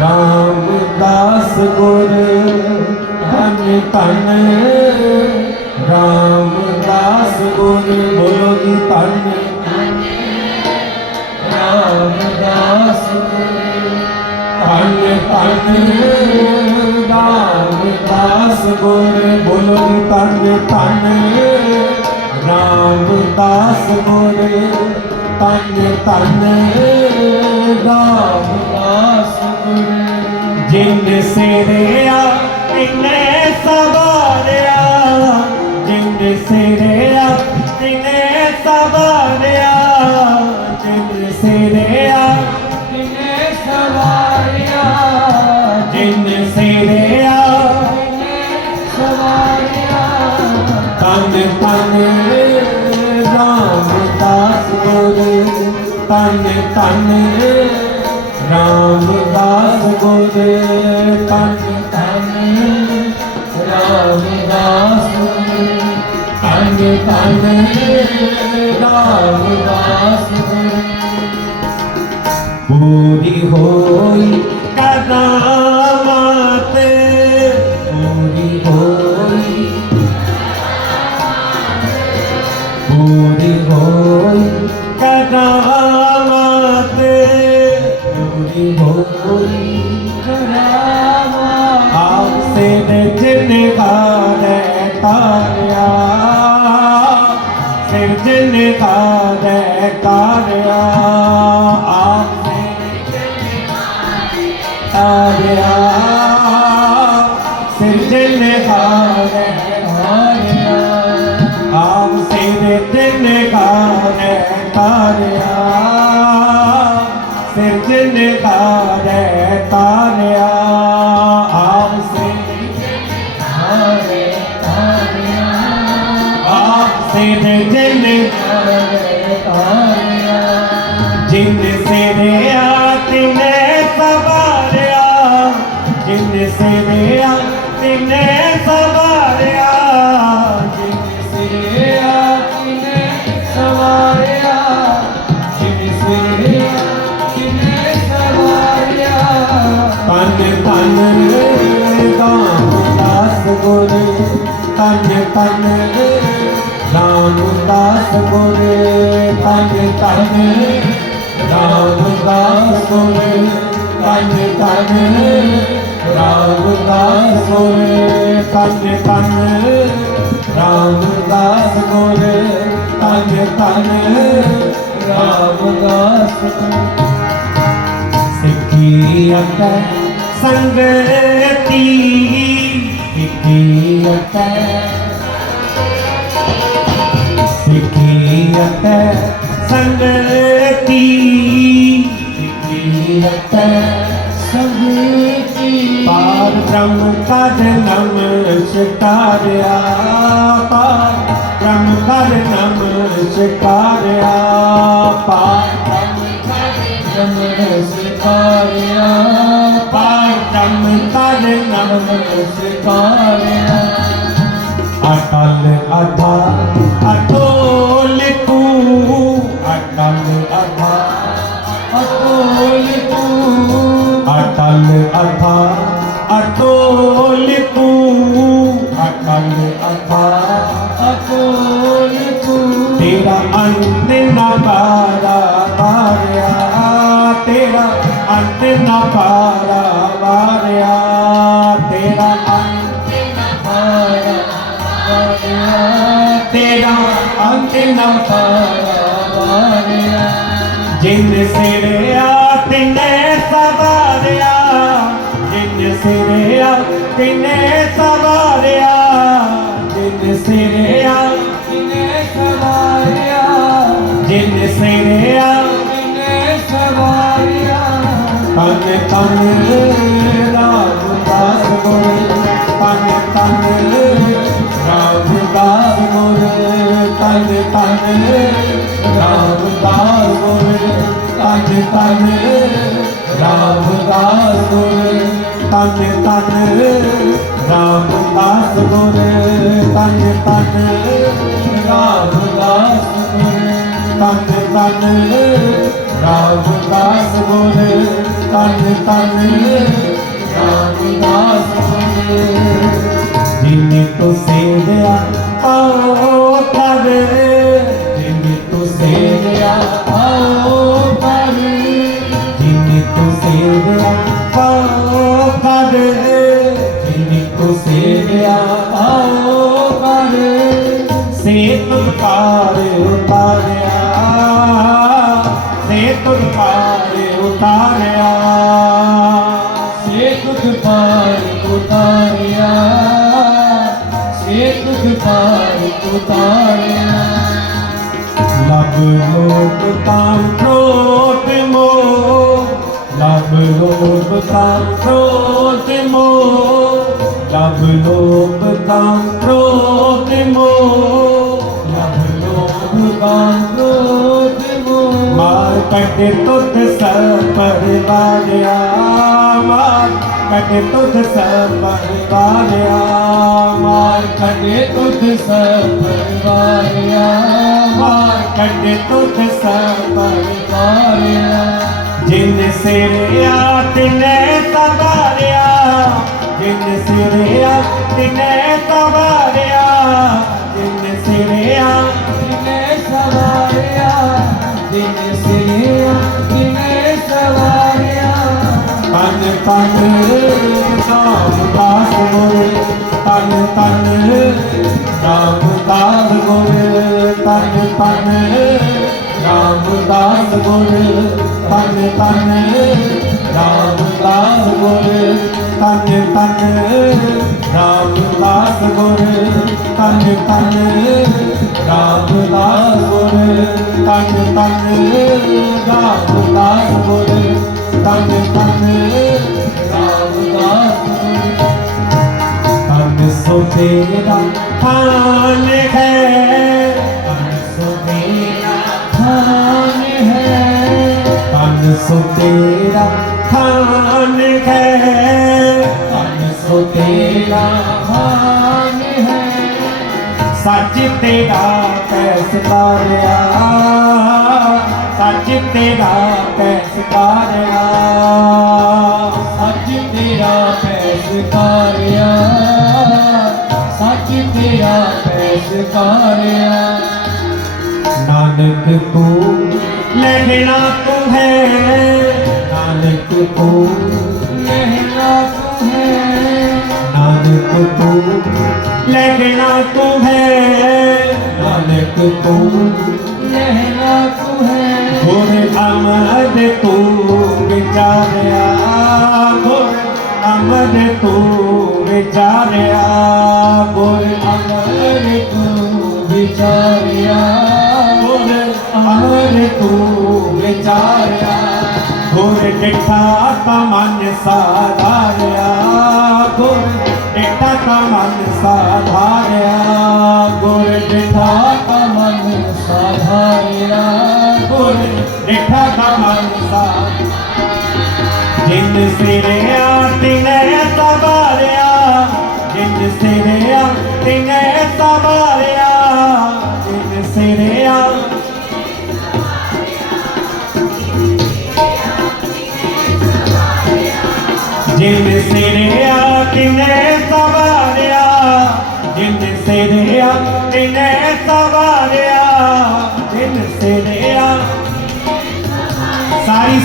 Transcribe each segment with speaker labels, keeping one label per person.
Speaker 1: ਰਾਮਦਾਸ ਗੁਰ, ਧਨ ਧਨ। ਰਾਮਦਾਸ ਗੁਰ, ਬੋਲੋ ਜੀ ਧਨ। ਰਾਮਦਾਸ ਧਨ ਧਨ। ਰਾਮਦਾਸ ਗੁਰ, ਬੋਲੋ ਜੀ ਧਨ ਧਨ। ਰਾਮਦਾਸ ਗੁਰ, ਧਨ ਧਨ। ਰਾਮਦਾਸ ਜਿਨ ਸਿਰਿਆ ਤਿਨੇ ਸਵਾਰਿਆ ਜਿਨ ਸਿਰਿਆ ਤਿਨੇ ਸਵਾਰਿਆ ਜਿਨ ਸਿਰਿਆ ਤਿਨੇ ਸਵਾਰਿਆ ਜਿਨ ਸਿਰਿਆ ਸਵਾਰਿਆ ਤਨ ਤਨ ਰਾਮਦਾਸ ਗੁਰ ਤਨ ਤਨ ਰਾਮਦਾਸ ਗੁਰ ਤਨ ਤਨ ਰਾਮਦਾਸ ਗੁਰ ਤਨ ਤਨ ਰਾਮਦਾਸ ਗੁਰ ਪੂਰੀ ਹੋਈ ਕਦਾ ਤਾਰਿਆ ਸਿਰ ਜਿਨ ਖਾਰੇ ਤਾਰਿਆ ਆਪ ਤਾਰਿਆ ਆਪ ਸਿਰ ਜਿਨ ਖਾਰੇ ਸਿਰਿਆ ਤਿਨੇ ਸਵਾਰਿਆ ਜਿਨ ਸਿਰਿਆ ਤਿਨੇ ਸਵਾਰਿਆ ਜਿਨ ਸਿਰਿਆ ਤਿਨੇ ਸਵਾਰਿਆ ਜਿਨ ਸਿਰਿਆ ਤਿਨੇ ਸਵਾਰਿਆ ਤਨ ਤਨ ਰਾਮਦਾਸ ਗੁਰ ਤਨ ਤਨ ਰਾਮਦਾਸ ਗੁਰ ਤਨ ਤਨ ਰਾਮਦਾਸ ਗੁਰ ਤਨ ਤਨ ਰਾਮਦਾਸ ਗੁਰ ਤਨ ਤਨ ਰਾਮਦਾਸ ਗੁਰ ਤਨ ਤਨ ਰਾਮਦਾਸ ਗੁਰ ਸਿੱਖੀ ਅਤੇ ਸੰਗਤੀ ਸਿੱਖੀ ਅਤੇ ਸਿੱਖੀ ਅਤੇ ਸੰਗਤੀ ਸਿੱਖੀ ਅਤੇ ਸੰਗਤੀ ਪਾਰ ਬ੍ਰਹਮ ਕਦ ਨਮ ਸਿਕਾਰਿਆ ਪਾਰ ਬ੍ਰਹਮ ਕਦ ਨਮ ਸਿਕਾਰਿਆ ਪਾਰ ਬ੍ਰਹਮ ਸਿਕਾਰਿਆ ਪਾਰ ਬ੍ਰਹਮ ਕਦ ਨਮ ਸਿਕਾਰਿਆ ਅਟਲ ਅਠਾ ਅਟੋਲ ਤੂੰ ਅਟਲ ਅਠਾ ਅਟੋਲ ਤੂੰ ਅਟਲ ਅਠਾ ਅਟੋਲ ਤੂੰ ਤੇਰਾ ਅੰਤ ਨਾ ਪਾਰਾ ਪਾਰਿਆ ਤੇਰਾ ਅੰਤ ਨਾ ਪਾਰਾ ਪਾਰਿਆ ਤੇਰਾ ਅੰਤ ਨਾ ਪਾਰਾ ਤੇਰਾ ਅੰਤ ਨਾ ਪਾਰਿਆ ਜਿੰਨ ਸਿਰਿਆ ਤਿੰਨੇ ਸਵਾਰਿਆ ਜਿਨ ਸਿਰਿਆ ਤਿੰਨੇ ਸਵਾਰਿਆ ਜਿੰਨ ਸਿਰਿਆ ਤਿਨੇ ਸਵਾਰਿਆ ਜਿੰਨ ਸਿਰਿਆ ਤਿਨੇ ਸਵਾਰਿਆ ਤਨ ਤਨ ਰਾਮਦਾਸ ਗੁਰ ਤਨ ਤਨ ਰਾਮਦਾਸ ਗੁਰ ਤਨ ਤਨ ਰਾਮਦਾਸ ਗੁਰ ਤਨ ਤਨ ਰਾਮਦਾਸ ਗੁਰ ਤਨ ਤਨ ਰਾਮਦਾਸ ਗੁਰ ਤਨ ਤਨ ਰਾਮਦਾਸ ਗੁਰ ਤਨ ਤਨ ਰਾਮਦਾਸ ਗੁਰ ਤਨ ਤਨ ਰਾਮਦਾਸ ਗੁਰ ਜਿਨੇ ਤੋ ਸੇਵਿਆ, ਆਓ ਕਰ ਸੇਵਿਆ ਆਓ ਕਰ ਜਿਨੇ ਤੋ ਸੇਵਿਆ ਆਓ ਕਰ ਜਿਨੇ ਤੋ ਸੇਵਿਆ ਆਓ ਕਰ ਸੇ ो लोकताो
Speaker 2: लोको मो लोपो मुत् सर्पया
Speaker 1: ਮਾਰ ਕੱਢੇ ਤੁਧ ਸਭ ਪਰਿਵਾਰਿਆ ਮਾਰ ਕੱਢੇ ਤੁਧ ਸਭ ਪਰਿਵਾਰਿਆ ਮਾਰ
Speaker 2: ਕਟੇ ਤੁਧ ਸਭ ਪਰਿਵਾਰਿਆ
Speaker 1: ਮਾਰ ਕੱਢੇ ਤੁਧ ਸਭ ਤਨ ਤਨ ਰਾਮਦਾਸ ਗੁਰ ਤਨ ਤਨ ਰਾਮਦਾਸ ਗੁਰ ਤਨ ਤਨ ਰਾਮਦਾਸ ਗੁਰ ਤਨ ਤਨ ਰਾਮਦਾਸ ਗੁਰ ਤਨ ਤਨ ਰਾਮਦਾਸ ਗੁਰ ਤਨ ਤਨ ਰਾਮਦਾਸ ਗੁਰ ਤਨ ਤਨ ਰਾਮਦਾਸ ਗੁਰ ਤਨ ਤਨ ਸੋ ਤੇਰਾ ਖਾਨ ਹੈ। ਤਨ ਸੋ ਤੇਰਾ
Speaker 2: ਖਾਨ ਹੈ।
Speaker 1: ਤਨ ਸੋ ਤੇਰਾ ਖਾਨ ਹੈ। ਤਨ ਸੋ ਤੇਰਾ
Speaker 2: ਖਾਨ ਹੈ।
Speaker 1: ਸੱਚ ਤੇਰਾ ਕੈਸ ਤਾਰਿਆ। ਸੱਚ ਤੇਰਾ ਕੈਸ
Speaker 2: ਪੈਸ
Speaker 1: ਨਾਨਕ ਤੂੰ ਲੈਣਾ ਤੂੰ ਹੈ। ਨਾਨਕ ਤੂੰ
Speaker 2: ਲਹਿਣਾ ਤੂੰ ਹੈ।
Speaker 1: ਨਾਨਕ ਤੂੰ ਲੈਣਾ ਤੂੰ ਹੈ। ਨਾਨਕ ਤੂੰ
Speaker 2: ਲਹਿਣਾ ਤੂੰ ਹੈ।
Speaker 1: ਗੁਰ ਅਮਦ ਤੂੰ ਵਿਚਾਰਿਆ। ਗੁਰ ਅਮਦ ਤੂੰ ਵਿਚਾਰਿਆ।
Speaker 2: ਵਿਚਾਰਿਆ,
Speaker 1: ਗੁਰ ਅਮਰ ਤੂੰ ਵਿਚਾਰਿਆ, ਗੁਰ ਡਿਠਾ ਤਾ ਮਨ ਸਾਧਾਰਿਆ, ਗੁਰ ਡਿਠਾ ਤਾ ਮਨ ਸਾਧਾਰਿਆ, ਗੁਰ ਡਿਠਾ
Speaker 2: ਆਪ ਮਨ ਸਾਧਾਰਿਆ,
Speaker 1: ਗੁਰ ਡਿਠਾ ਤਾ ਮਨ ਸਾਧਾਰਿਆ ਜਿਨ ਸਿਰਿਆ ਤਿਨੇ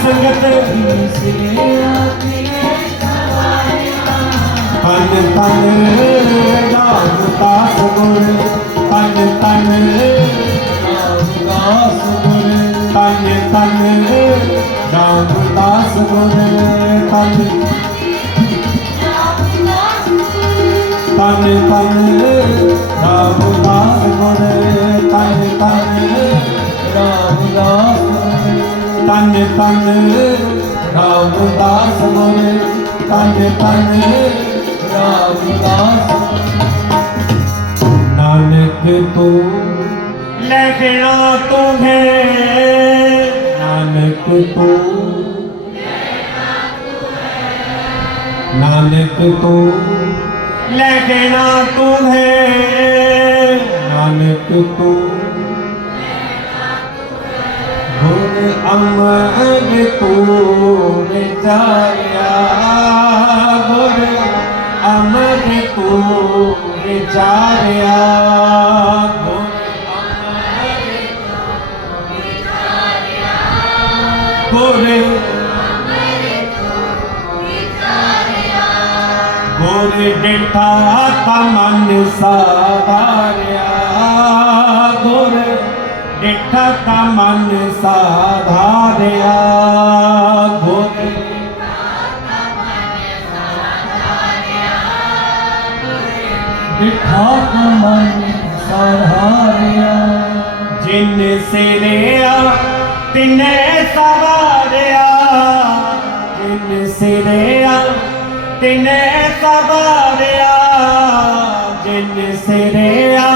Speaker 1: ਸਾਰੀ ਸੰਗਤ
Speaker 2: ਸਿਰਿਆ
Speaker 1: ਤਨ ਤਨ ਰਾਮਦਾਸ ਗੁਰ ਤਨ ਤਨ
Speaker 2: ਰਾਮਦਾਸ
Speaker 1: ਨਾਨਕ ਤੂੰ ਲੈਣਾ ਤੂੰ ਹੈ। ਨਾਨਕ ਤੂੰ ਨਾਨਕ ਤੂੰ ਲੈਣਾ ਤੂੰ ਹੈ ਨਾਨਕ ਤੂੰ ਵਿਚਾਰਿਆ ਗੁਰ ਅਮਰ ਤੂੰ ਵਿਚਾਰਿਆ ਗੁਰ ਗੁਰ ਗੁਰ ਡਿਠਾ ਤਾ ਮਨ ਸਾਧਾਰਿਆ। ਗੁਰ ਡਿਠਾ ਤਾ ਮਨ ਸਾਧਾਰਿਆ।
Speaker 2: ਬਿਠਾ ਕੇ ਮਨ ਸਹਾਰਿਆ
Speaker 1: ਜਿਨ ਸਿਰਿਆ, ਤਿਨੇ ਸਵਾਰਿਆ। ਜਿਨ ਸਿਰਿਆ, ਤਿਨੇ ਸਵਾਰਿਆ। ਜਿਨ ਸਿਰਿਆ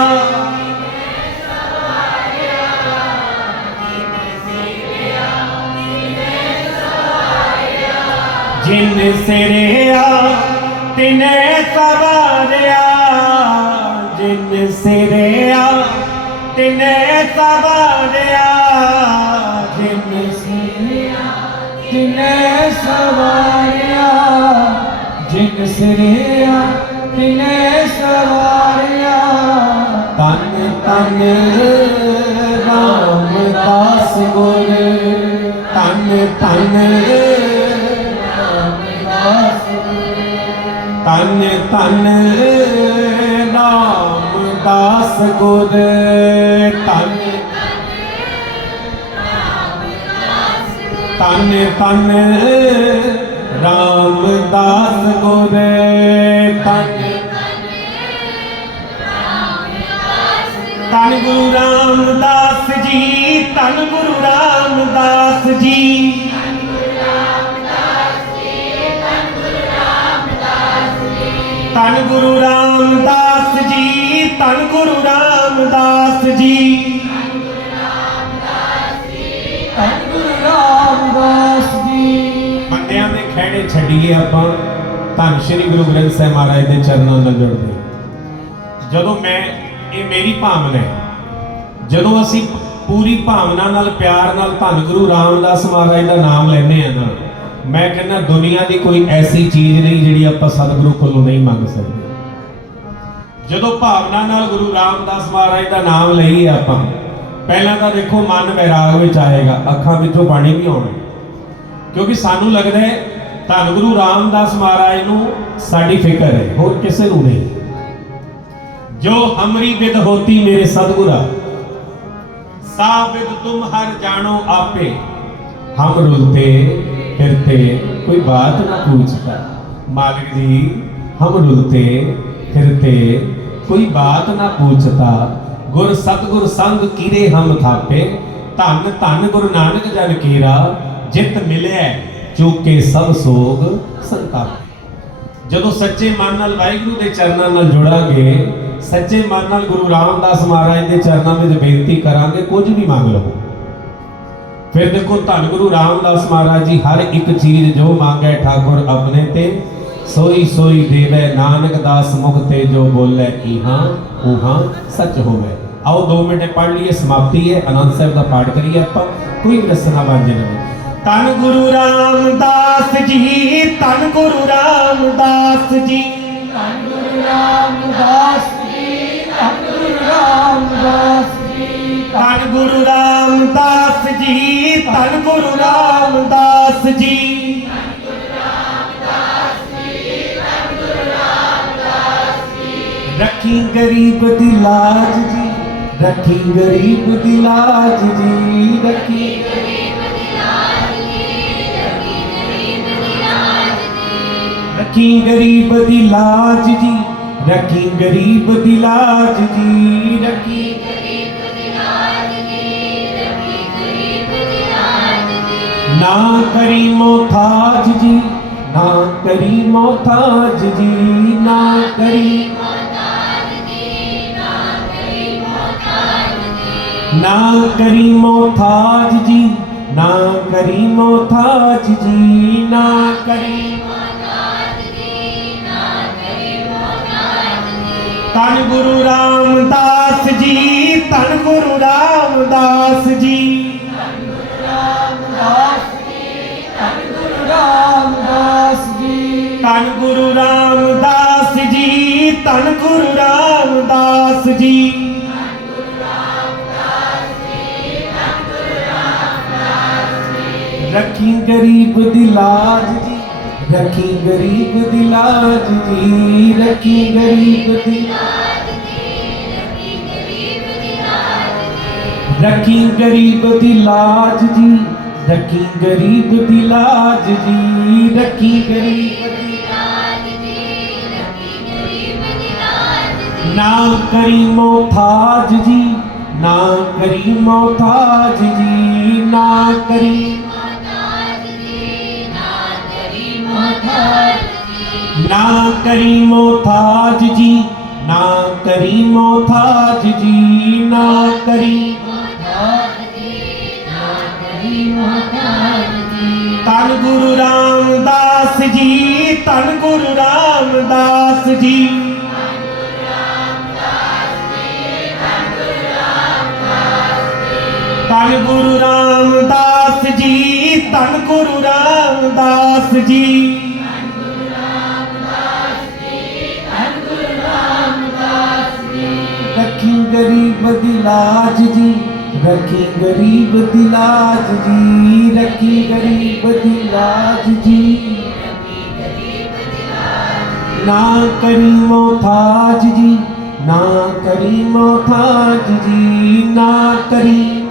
Speaker 1: ਜਿਨ ਸਿਰਿਆ। ਸਿਰਿਆ ਤਿਨੇ ਸਵਾਰਿਆ ਜਿਨ ਸਿਰਿਆ
Speaker 2: ਤਿਨੇ ਸਵਾਰਿਆ ਜਿਨ ਸਿਰਿਆ ਤਿਨੇ ਸਵਾਰਿਆ
Speaker 1: ਤਨ ਤਨ ਰਾਮਦਾਸ ਗੁਰ। ਤਨ ਤਨ
Speaker 2: ਰਾਮਦਾਸ
Speaker 1: ਤਨ ਤਨ ਰਾਮਦਾਸ ਗੁਰ ਤਨ ਤਨ ਤਨ ਰਾਮਦਾਸ ਗੁਰ ਤਨ ਤਨ ਗੁਰੂ ਰਾਮਦਾਸ ਜੀ ਤਨ ਗੁਰੂ ਰਾਮਦਾਸ ਜੀ ਤਨ ਗੁਰੂ ਰਾਮਦਾਸ ਜੀ ਤਨ ਗੁਰੂ ਰਾਮਦਾਸ ਜੀ।
Speaker 2: ਧੰਨ ਗੁਰੂ ਰਾਮਦਾਸ ਜੀ।
Speaker 1: ਬੰਦਿਆਂ ਦੇ ਖਹਿੜੇ ਛੱਡੀਏ ਆਪਾਂ, ਧੰਨ ਸ਼੍ਰੀ ਗੁਰੂ ਗ੍ਰੰਥ ਸਾਹਿਬ ਮਹਾਰਾਜ ਦੇ ਚਰਨਾਂ ਨਾਲ ਜੁੜਦੇ ਜਦੋਂ ਮੈਂ, ਇਹ ਮੇਰੀ ਭਾਵਨਾ ਹੈ, ਜਦੋਂ ਅਸੀਂ ਪੂਰੀ ਭਾਵਨਾ ਨਾਲ, ਪਿਆਰ ਨਾਲ ਧੰਨ ਗੁਰੂ ਰਾਮਦਾਸ ਮਹਾਰਾਜ ਦਾ ਨਾਮ ਲੈਂਦੇ ਆ ਨਾ, ਮੈਂ ਕਹਿੰਦਾ ਦੁਨੀਆ ਦੀ ਕੋਈ ਐਸੀ ਚੀਜ਼ ਨਹੀਂ ਜਿਹੜੀ ਆਪਾਂ ਸਤਿਗੁਰੂ ਕੋਲੋਂ ਨਹੀਂ ਮੰਗ ਸਕਦੇ। ਜਦੋਂ ਭਾਵਨਾ ਨਾਲ ਗੁਰੂ ਰਾਮਦਾਸ ਮਹਾਰਾਜ ਦਾ ਨਾਮ ਲਈਏ ਆਪਾਂ, ਪਹਿਲਾਂ ਤਾਂ ਦੇਖੋ ਮਨ ਵਿਰਾਗ ਵਿੱਚ ਆਏਗਾ, ਅੱਖਾਂ ਵਿੱਚੋਂ ਪਾਣੀ ਵੀ ਆਉਣਾ। ਕਿਉਂਕਿ ਸਾਨੂੰ ਲੱਗਦਾ ਹੈ, ਧੰਨ ਗੁਰੂ ਰਾਮਦਾਸ ਮਹਾਰਾਜ ਨੂੰ ਸਾਡੀ ਫਿਕਰ ਹੈ, ਹੋਰ ਕਿਸੇ ਨੂੰ ਨਹੀਂ। ਜੋ ਹਮਰੀ ਵਿਦ ਹੋਤੀ ਮੇਰੇ ਸਤਿਗੁਰਾ ਸਾਬਿਦ ਤੁਮ ਹਰ ਜਾਣੋ ਆਪੇ, ਹਮ ਰੁਲਤੇ ਫਿਰਤੇ ਕੋਈ ਬਾਤ ਨਾ ਪੁੱਛਦਾ ਮਾਲਕ ਜੀ, ਹਮ ਰੁਲਤੇ फिरते कोई बात ना पूछता गुर सतगुर संग कीरे हम थापे ਧੰਨ ਧੰਨ ਗੁਰੂ ਨਾਨਕ ਜਨ ਕੀਰਾ ਜਿਤ ਮਿਲਿਆ ਚੂਕੇ ਸਭ ਸੋਗ ਸੰਤਾਪ ਜਦੋਂ ਸੱਚੇ ਮਨ ਨਾਲ ਵਾਹਿਗੁਰੂ ਦੇ ਚਰਨਾਂ ਨਾਲ ਜੁੜਾਂਗੇ ਸੱਚੇ ਮਨ ਨਾਲ ਗੁਰੂ ਰਾਮਦਾਸ ਮਹਾਰਾਜ ਦੇ ਚਰਨਾਂ ਵਿੱਚ ਬੇਨਤੀ ਕਰਾਂਗੇ ਕੁਝ ਵੀ ਮੰਗ ਲਵੋ ਫਿਰ ਦੇਖੋ ਧੰਨ ਗੁਰੂ ਰਾਮਦਾਸ ਮਹਾਰਾਜ ਜੀ ਹਰ ਇੱਕ ਚੀਜ਼ ਜੋ ਮੰਗੈ ਠਾਕੁਰ ਆਪਣੇ ਤੇ ਸੋਈ ਸੋਈ ਦੇਵੇ ਨਾਨਕ ਦਾਸ ਮੁਖ ਤੇ ਜੋ ਬੋਲੇ ਇਹਾਂ ਉਹਾਂ ਸੱਚ ਹੋਵੇ। ਆਓ 2 ਮਿੰਟ ਪੜ੍ਹ ਲਈਏ ਸਮਾਪਤੀ ਹੈ ਆਨੰਦ ਸਾਹਿਬ ਦਾ ਪਾਠ ਕਰੀਏ ਆਪਾਂ ਕੋਈ ਰਸਨਾ ਗੁਰੂ ਰਾਮਦਾਸ ਜੀ ਧੰਨ ਗੁਰੂ ਰਾਮਦਾਸ ਜੀ।
Speaker 2: ਧੰਨ ਗੁਰੂ ਰਾਮਦਾਸ ਜੀ ਧੰਨ ਗੁਰੂ ਰਾਮਦਾਸ ਜੀ।
Speaker 1: ਧੰਨ ਗੁਰੂ ਰਾਮਦਾਸ ਜੀ ਧੰਨ ਗੁਰੂ ਰਾਮਦਾਸ ਜੀ। ਰੱਖੀ ਗਰੀਬ ਦੀ ਲਾਜ ਜੀ, ਰੱਖੀ ਗਰੀਬ ਦੀ ਲਾਜ ਜੀ, ਰੱਖੀ ਰੱਖੀ ਗਰੀਬ ਦੀ ਲਾਜ ਜੀ, ਰੱਖੀ ਗਰੀਬ ਦੀ ਲਾਜ ਜੀ, ਰੱਖੀ ਨਾ ਕਰੀ ਮੋਥਾਜ ਜੀ, ਨਾ ਕਰੀ ਮੋਥਾਜ ਜੀ, ਨਾ ਕਰੀ ਨਾ ਕਰੀ ਮੋਥਾਜ ਜੀ ਨਾ ਕਰੀ ਮੋਥਾਜ ਜੀ ਨਾ ਕਰੀ ਤਨ ਗੁਰੂ ਰਾਮਦਾਸ ਜੀ ਤਨ ਗੁਰੂ ਰਾਮਦਾਸ ਜੀ।
Speaker 2: ਰਾਮਦਾਸ ਜੀ ਧੰਨ ਗੁਰੂ ਰਾਮਦਾਸ ਜੀ।
Speaker 1: ਧੰਨ ਗੁਰੂ ਰਾਮਦਾਸ ਜੀ ਧੰਨ ਗੁਰੂ ਰਾਮਦਾਸ ਜੀ। ਰੱਖੀ ਗਰੀਬ ਦੀ ਲਾਜ ਜੀ, ਰੱਖੀ ਗਰੀਬ ਦੀ ਲਾਜ ਜੀ, ਰੱਖੀ ਗਰੀਬ ਦੀ ਰੱਖੀ ਗਰੀਬ ਦੀ ਲਾਜ ਜੀ, ਰੱਖੀ ਗਰੀਬ ਦੀ ਲਾਜ ਜੀ, ਰੱਖੀ ਗਰੀਬ ਦੀ ਨਾ ਕਰੀ ਮੋਥਾਜ ਜੀ, ਨਾ ਕਰੀ ਥਾਜ਼ ਜੀ, ਨਾ ਕਰੀ ਨਾ ਕਰੀ ਮੋਥਾਜ ਜੀ, ਨਾ ਕਰੀ ਮੋਥਾਜ ਜੀ, ਨਾ ਕਰੀ ਧੰਨ ਗੁਰੂ ਰਾਮਦਾਸ ਜੀ, ਧੰਨ ਗੁਰੂ ਰਾਮਦਾਸ ਜੀ। ਧੰਨ ਗੁਰੂ ਰਾਮਦਾਸ ਜੀ, ਧੰਨ ਗੁਰੂ ਰਾਮਦਾਸ ਜੀ। ਗਰੀਬ ਦੀ ਲਾਜ ਜੀ, ਰੱਖੀ ਗਰੀਬ ਦੀ ਲਾਜ ਜੀ, ਰੱਖੀ ਗਰੀਬ ਦੀ ਲਾਜ ਜੀ। ਨਾ ਕਰੀ ਮੋਥਾਜ ਜੀ, ਨਾ ਕਰੀ ਮੋਥਾਜ ਜੀ, ਨਾ ਕਰੀ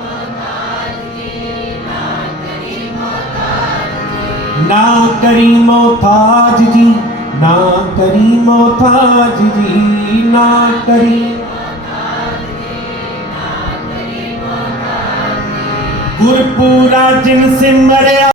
Speaker 1: ਨਾ ਕਰੀ ਮੋਥਾਜ ਜੀ, ਨਾ ਕਰੀ ਮੋਥਾਜ ਜੀ, ਨਾ ਕਰੀ ਗੁਰਪੂਰਾ ਜਿਨ ਸਿਮਰਿਆ